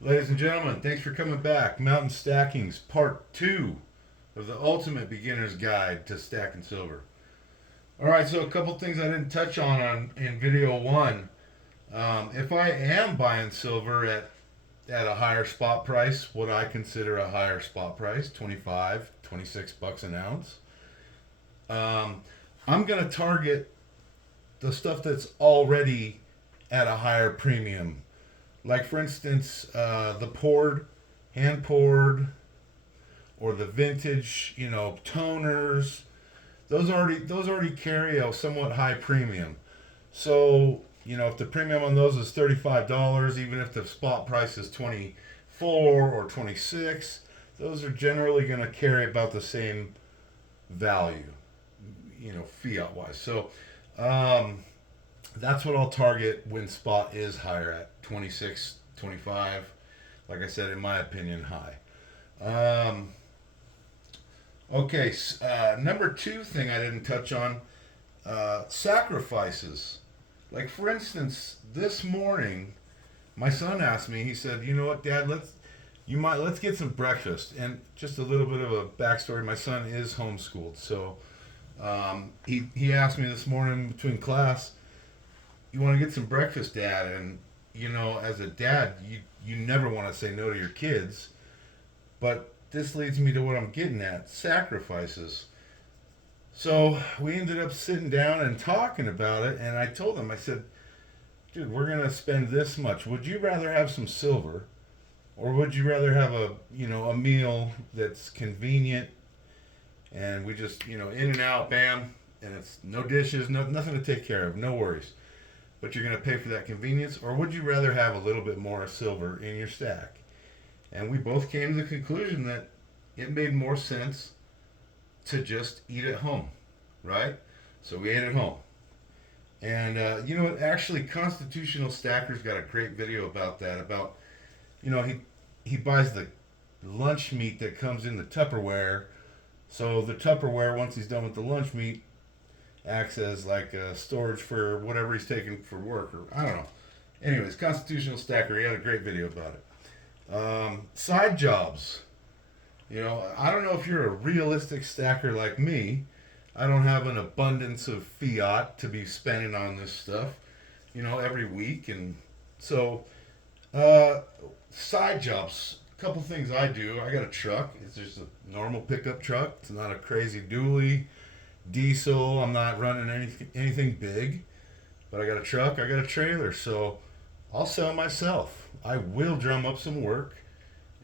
Ladies and gentlemen, thanks for coming back. Mountain Stacking's part two of the ultimate beginner's guide to stacking silver. All right, so a couple things I didn't touch on in video one. If I am buying silver at a higher spot price, what I consider a higher spot price, 25, 26 bucks an ounce, um, I'm going to target the stuff that's already at a higher premium. Like, for instance, the poured, hand poured, or the vintage, toners. Those already carry a somewhat high premium. So, if the premium on those is $35, even if the spot price is 24 or 26, those are generally going to carry about the same value, fiat wise. So, um, that's what I'll target when spot is higher at 26, 25. Like I said, in my opinion, high. Um, okay, number two thing I didn't touch on, sacrifices. Like, for instance, this morning, my son asked me, he said, "You know what, Dad, let's get some breakfast." And just a little bit of a backstory, my son is homeschooled. So he asked me this morning between class, "You want to get some breakfast, Dad?" And as a dad, you never want to say no to your kids. But this leads me to what I'm getting at: sacrifices. So we ended up sitting down and talking about it, and I told him, I said, "Dude, we're gonna spend this much. Would you rather have some silver, or would you rather have a meal that's convenient and we just in and out, bam, and it's no dishes, nothing to take care of, no worries." But you're going to pay for that convenience, or would you rather have a little bit more silver in your stack? And we both came to the conclusion that it made more sense to just eat at home, right? So we ate at home. And you know what? Actually, Constitutional Stacker's got a great video about that. About he buys the lunch meat that comes in the Tupperware. So the Tupperware, once he's done with the lunch meat, acts as like a storage for whatever he's taking for work, or I don't know. Anyways, Constitutional Stacker, he had a great video about it. Side jobs. I don't know if you're a realistic stacker like me. I don't have an abundance of fiat to be spending on this stuff, every week. And so, uh, side jobs. A couple things I do. I got a truck. It's just a normal pickup truck. It's not a crazy dually diesel. I'm not running anything big, but I got a truck. I got a trailer, so I'll sell myself. I will drum up some work,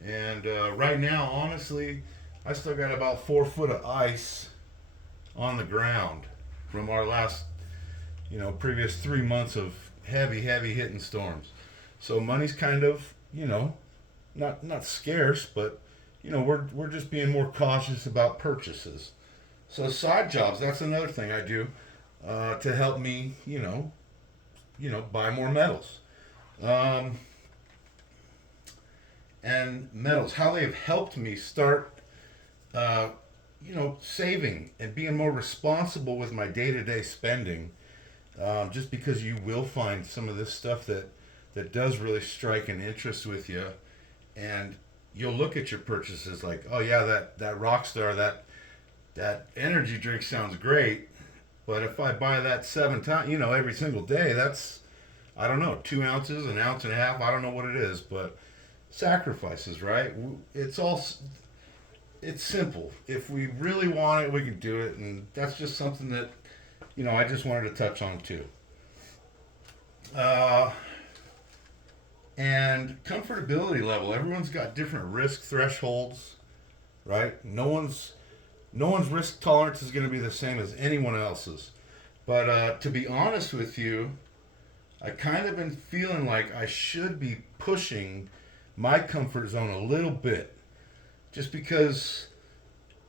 and right now, honestly, I still got about 4 foot of ice on the ground from our last, previous 3 months of heavy, heavy hitting storms. So money's kind of, not scarce, but we're just being more cautious about purchases. So side jobs, that's another thing I do to help me, buy more metals. Um, and metals, how they have helped me start, uh, saving and being more responsible with my day-to-day spending. Just because you will find some of this stuff that does really strike an interest with you, and you'll look at your purchases like, oh yeah, that Rockstar, that energy drink sounds great, but if I buy that 7 times, every single day, that's, I don't know, 2 ounces, an ounce and a half. I don't know what it is, but sacrifices, right? It's simple. If we really want it, we can do it, and that's just something that I just wanted to touch on too. Uh, and comfortability level. Everyone's got different risk thresholds, right? No one's risk tolerance is going to be the same as anyone else's. But to be honest with you, I kind of been feeling like I should be pushing my comfort zone a little bit, just because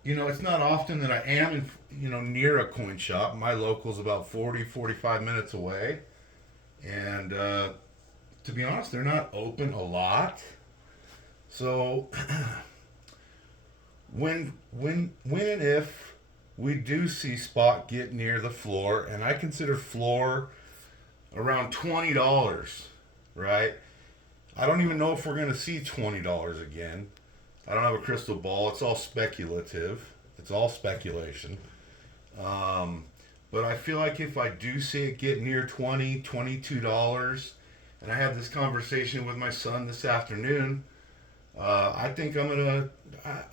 it's not often that I am near a coin shop. My local's about 40, 45 minutes away, and to be honest, they're not open a lot. So when and if we do see spot get near the floor, and I consider floor around $20, right? I don't even know if we're going to see $20 again. I don't have a crystal ball. It's all speculative. It's all speculation. Um, but I feel like if I do see it get near $22, and I had this conversation with my son this afternoon, I think I'm gonna.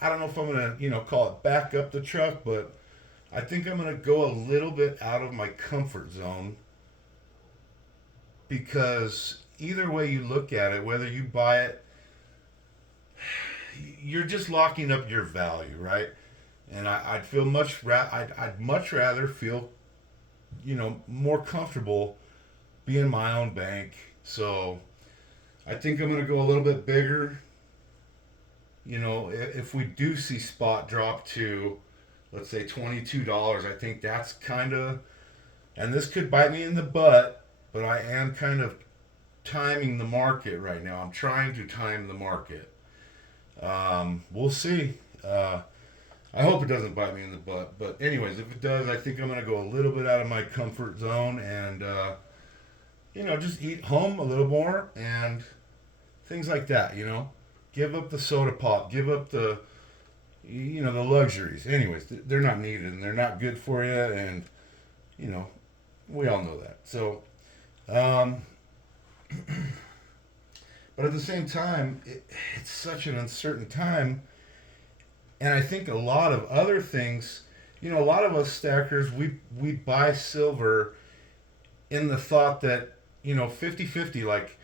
I don't know if I'm gonna, call it back up the truck, but I think I'm gonna go a little bit out of my comfort zone because either way you look at it, whether you buy it, you're just locking up your value, right? And I'd feel I'd much rather feel, more comfortable being my own bank. So I think I'm gonna go a little bit bigger. If we do see spot drop to, let's say, $22, I think that's kind of, and this could bite me in the butt, but I am kind of timing the market right now. I'm trying to time the market. We'll see. I hope it doesn't bite me in the butt. But anyways, if it does, I think I'm going to go a little bit out of my comfort zone and, just eat home a little more and things like that, Give up the soda pop. Give up the luxuries. Anyways, they're not needed and they're not good for you. And, we all know that. So, but at the same time, it's such an uncertain time. And I think a lot of other things, a lot of us stackers, we buy silver in the thought that, 50-50, like,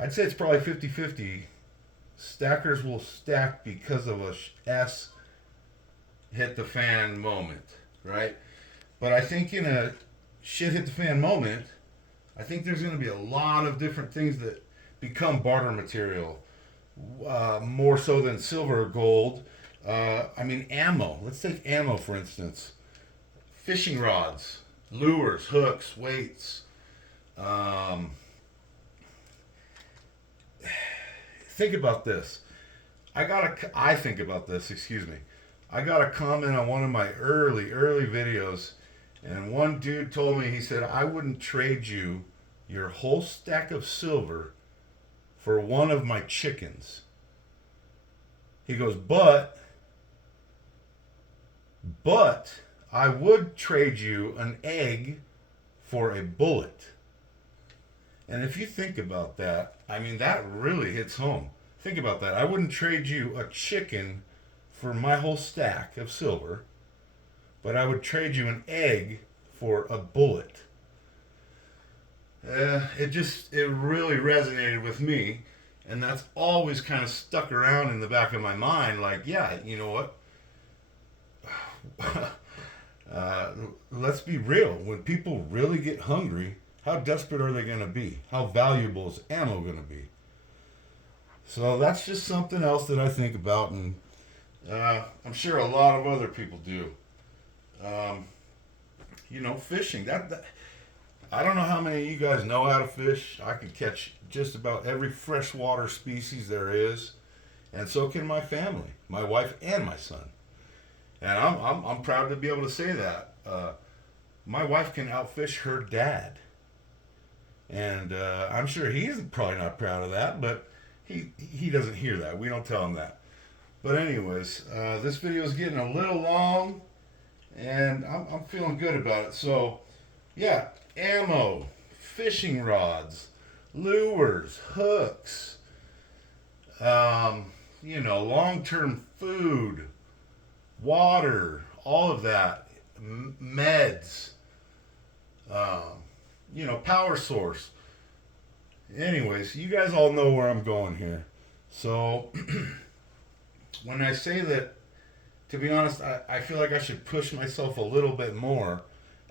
I'd say it's probably 50-50. Stackers will stack because of a S hit the fan moment, right? But I think in a shit hit the fan moment, I think there's going to be a lot of different things that become barter material, more so than silver or gold. Ammo. Let's take ammo, for instance. Fishing rods, lures, hooks, weights. Think about this. I think about this, excuse me. I got a comment on one of my early videos, and one dude told me, he said, I wouldn't trade you your whole stack of silver for one of my chickens. He goes, but I would trade you an egg for a bullet. And if you think about that, that really hits home. Think about that. I wouldn't trade you a chicken for my whole stack of silver, but I would trade you an egg for a bullet. It really resonated with me, and that's always kind of stuck around in the back of my mind. Like, yeah, you know what? Let's be real. When people really get hungry, how desperate are they going to be? How valuable is ammo going to be? So that's just something else that I think about, and I'm sure a lot of other people do. Fishing. That I don't know how many of you guys know how to fish. I can catch just about every freshwater species there is, and so can my family, my wife and my son. And I'm proud to be able to say that. My wife can outfish her dad. And I'm sure he's probably not proud of that, but he doesn't hear that. We don't tell him that. But anyways, this video is getting a little long, and I'm feeling good about it. So, yeah, ammo, fishing rods, lures, hooks, long-term food, water, all of that, meds, power source. Anyways, you guys all know where I'm going here. So, when I say that, to be honest, I feel like I should push myself a little bit more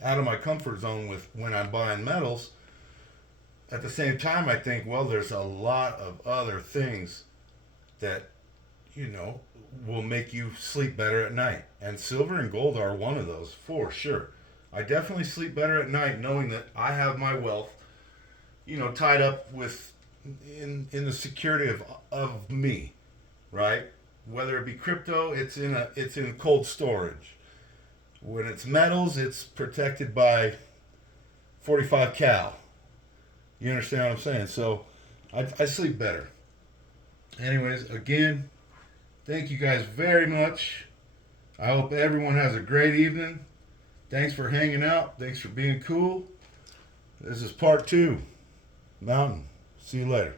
out of my comfort zone with when I'm buying metals. At the same time, I think, well, there's a lot of other things that, will make you sleep better at night. And silver and gold are one of those, for sure. I definitely sleep better at night knowing that I have my wealth, tied up with in the security of me, right? Whether it be crypto, it's in cold storage. When it's metals, it's protected by 45 cal. You understand what I'm saying? So I sleep better. Anyways, again, thank you guys very much. I hope everyone has a great evening. Thanks for hanging out. Thanks for being cool. This is part 2. Mountain. See you later.